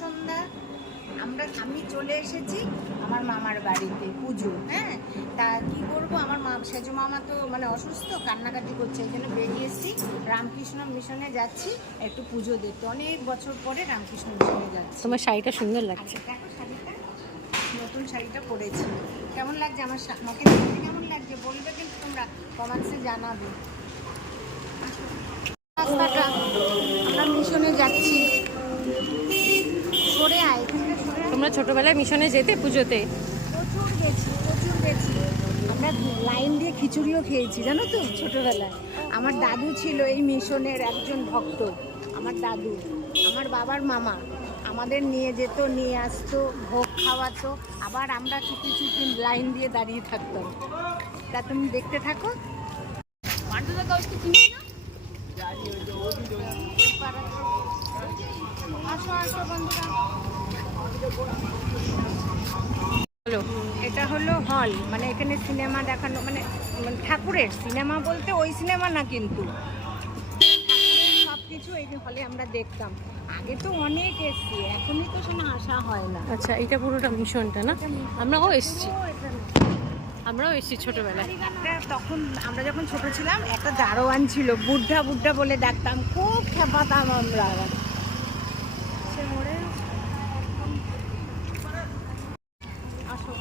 সন্ধ্যা। আমরা আমি চলে এসেছি আমার মামার বাড়িতে পুজো হ্যাঁ? তা কি করব? আমার মা সেজু মামা তো মানে অসুস্থ কান্নাকাটি করছে জন্য বেরিয়ে এসেছি। রামকৃষ্ণ মিশনে যাচ্ছি একটু পুজো দেখতে। অনেক বছর পরে রামকৃষ্ণ মিশনে যাচ্ছি। তোমার শাড়িটা সুন্দর লাগছে। দেখো শাড়িটা নতুন শাড়িটা পরেছি। কেমন লাগছে? আমার আমাকে দেখতে কেমন লাগছে? বলবে কিন্তু তোমরা কমেন্টসে জানাবে। রাস্তাটা আমরা মিশনে যাচ্ছি। ছোটবেলায় মিশনে যেতে, পুজোতে? প্রচুর গেছি প্রচুর গেছি। আমরা লাইন দিয়ে খিচুড়িও খেয়েছি, জানো তো, ছোটবেলায়। আমার দাদু ছিল এই মিশনের একজন ভক্ত, আমার দাদু। আমার বাবার মামা। আমাদের নিয়ে যেত, নিয়ে আসতো, ভোগ খাওয়াতো। আবার আমরা কিছু কিছু লাইন দিয়ে দাঁড়িয়ে থাকতাম। তা তুমি দেখতে থাকো। আসো বন্ধুরা। হলো এটা হলো হল মানে এখানে সিনেমা দেখানো মানে মানে ঠাকুরের সিনেমা বলতে ওই সিনেমা না কিন্তু। সব কিছু এই হলে আমরা দেখতাম। আগে তো অনেক এসছি এখনই তো শোনা আসা হয় না। আচ্ছা এটা পুরোটা মিশনটা না? আমরাও এসছি। আমরাও এসছি ছোটবেলায়। তখন আমরা যখন ছোট ছিলাম একটা দারোয়ান ছিল বুদ্ধা বুদ্ধা বলে ডাকতাম খুব খেপাতাম আমরা। সে মোড়ে আসো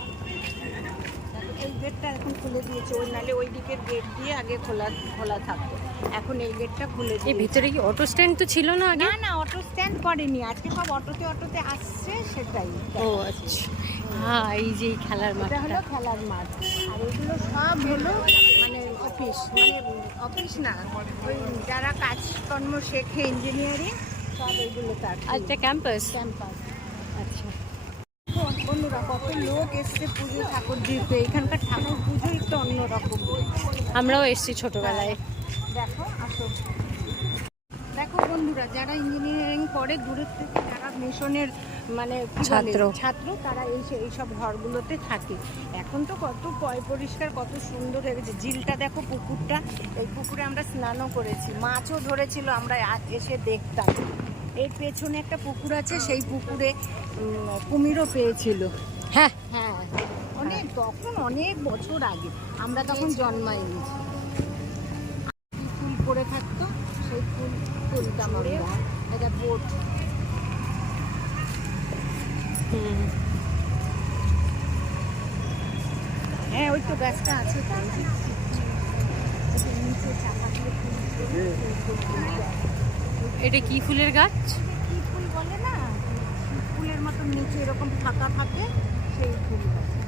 এই গেটটা এখন খুলে দিয়েছে। ওই নালে ওই দিকের গেট দিয়ে আগে খোলা খোলা থাকতো। এখন এই গেটটা খুলে এই ভিতরে কি অটো স্ট্যান্ড তো ছিল না আগে? না না অটো স্ট্যান্ড করেনি। আজকে সব অটোতে অটোতে আসছে সেটাই। ও আচ্ছা। হ্যাঁ এই যে খেলার এটা হলো খেলার মাঠ। আর এগুলো সব হলো মানে অফিস মানে অফিস না ওই যারা কাজকর্ম শেখে ইঞ্জিনিয়ারিং সব এগুলো তার এটা ক্যাম্পাস ক্যাম্পাস আচ্ছা। কত লোক এসছে পুজো ঠাকুর দিতে। এখানকার ঠাকুর পুজো একটু অন্যরকম। আমরাও এসছি ছোটবেলায়। দেখো আসো। দেখো বন্ধুরা যারা ইঞ্জিনিয়ারিং করে দূরের থেকে যারা মিশনের মানে ছাত্র। ছাত্র তারা এই এইসব ঘরগুলোতে থাকে। এখন তো কত পয় পরিষ্কার কত সুন্দর হয়ে গেছে ঝিলটা দেখো পুকুরটা। এই পুকুরে আমরা স্নানও করেছি। মাছও ধরেছিল আমরা এসে দেখতাম। এর পেছনে একটা পুকুর আছে সেই পুকুরে কুমিরও পেয়েছিল। হ্যাঁ। হ্যাঁ অনেক তখন অনেক বছর আগে আমরা তখন জন্মাইনি। ফুল পড়ে থাকতো সেই ফুল তুলতাম আমরা। এটা বোট। হ্যাঁ ওই তো গাছটা আছে নিচে চাপা দিয়ে। এটা কি ফুলের গাছ? কি ফুল বলে না? ফুলের মতন নিচে এরকম ফাঁকা থাকে, সেই ফুল এটা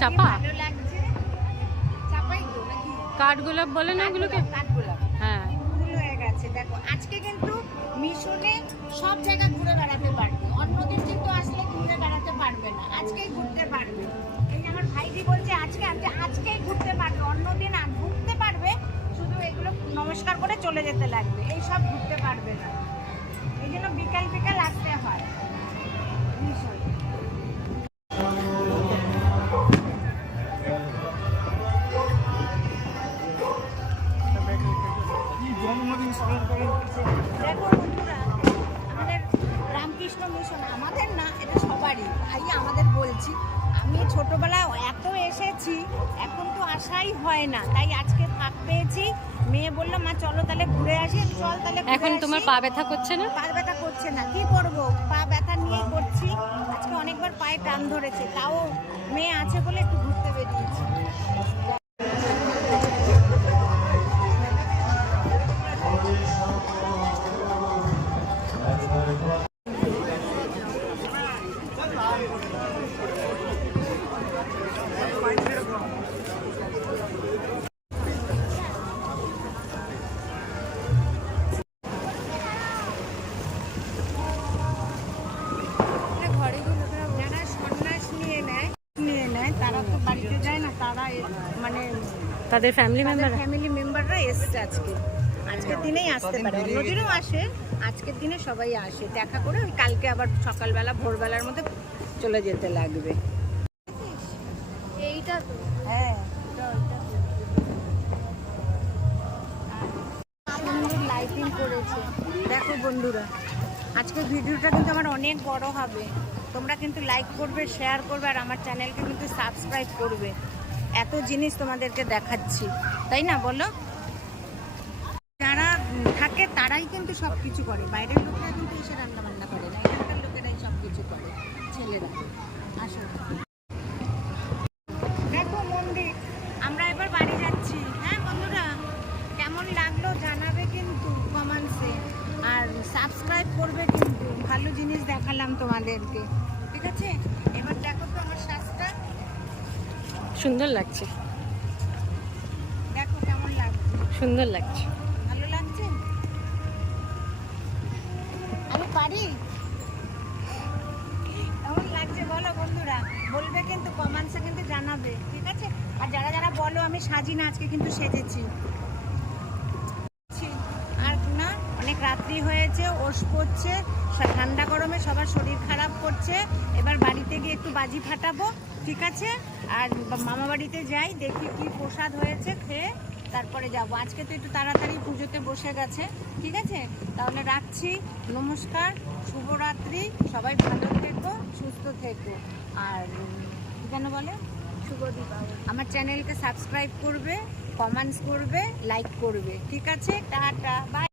চাপা? কাঠগোলাপ বলে না ওগুলোকে? হ্যাঁ। ফুল গেছে। দেখো আজকে কিন্তু মিশনে সব জায়গা ঘুরে বেড়াতে পারবে। অন্যদিন কিন্তু আসলে ঘুরে বেড়াতে পারবে না। আজকেই ঘুরতে পারবে। এই আমার ভাইজি বলছে আজকে আজকে আজকেই ঘুরতে পারবে। অন্যদিন আর ঘুরতে পারবে। শুধু এগুলো নমস্কার করে চলে যেতে লাগবে। এই সব ঘুরতে পারবে না। এই জন্য বিকাল বিকাল আসতে মিশন আমাদের না এটা সবারই। তাই আমাদের বলছি আমি ছোটবেলায় এত এসেছি এখন তো আসাই হয় না। তাই আজকে ফাঁক পেয়েছি। মেয়ে বলল মা চলো তাহলে ঘুরে আসি চল তাহলে এখন তোমার পা ব্যথা করছে না? পা ব্যথা করছে না। কি করব? পা ব্যথা নিয়ে করছি। আজকে অনেকবার পায়ে টান ধরেছে। তাও মেয়ে আছে বলে একটু ঘুরতে বেরিয়েছি। তাদের ফ্যামিলি মেম্বার ফ্যামিলি মেম্বাররা এসছে আজকে। আজকের দিনেই আসতে পারে। অন্যদিনও আসে আজকের দিনে সবাই আসে। দেখা করে ওই কালকে আবার সকালবেলা ভোরবেলার মধ্যে চলে যেতে লাগবে। এইটা তো। হ্যাঁ। সুন্দর লাইটিং করেছে। দেখো বন্ধুরা আজকের ভিডিওটা কিন্তু আমার অনেক বড় হবে। তোমরা কিন্তু লাইক করবে শেয়ার করবে আর আমার চ্যানেলকে কিন্তু সাবস্ক্রাইব করবে। এত জিনিস তোমাদেরকে দেখাচ্ছি, তাই না বলো? যারা থাকে তারাই কিন্তু সব কিছু করে, বাইরের লোকেরা কিন্তু এসে রান্না বান্না করে না এখানকার লোকেরাই সব কিছু করে, ছেলেরা। আসো। দেখো মন্দির, আমরা এবার বাড়ি যাচ্ছি। হ্যাঁ বন্ধুরা, কেমন লাগল জানাবে কিন্তু কমেন্টসে আর সাবস্ক্রাইব করবে কিন্তু, ভালো জিনিস দেখালাম তোমাদেরকে, ঠিক আছে? সুন্দর লাগছে। দেখো কেমন লাগছে। সুন্দর লাগছে। ভালো লাগছে? আমি পারি। কেমন লাগছে বলো বন্ধুরা? বলবে কিন্তু কমেন্টসে কিন্তু জানাবে ঠিক আছে? আর যারা যারা বলো আমি সাজি না আজকে কিন্তু সেজেছি। আর না অনেক রাত্রি হয়েছে ওষ পড়ছে ঠান্ডা গরমে সবার শরীর খারাপ করছে। এবার বাড়িতে গিয়ে একটু বাজি ফাটাবো। ঠিক আছে? আর মামা বাড়িতে যাই দেখি কি প্রসাদ হয়েছে খেয়ে তারপরে যাব। আজকে তো একটু তাড়াতাড়ি পুজোতে বসে গেছে ঠিক আছে? তাহলে রাখছি নমস্কার শুভরাত্রি সবাই ভালো থেকো সুস্থ থেকো। আর উম, কি বলে? শুভ দীপাবলি। আমার চ্যানেলকে সাবস্ক্রাইব করবে কমেন্টস করবে লাইক করবে ঠিক আছে? Tata bye.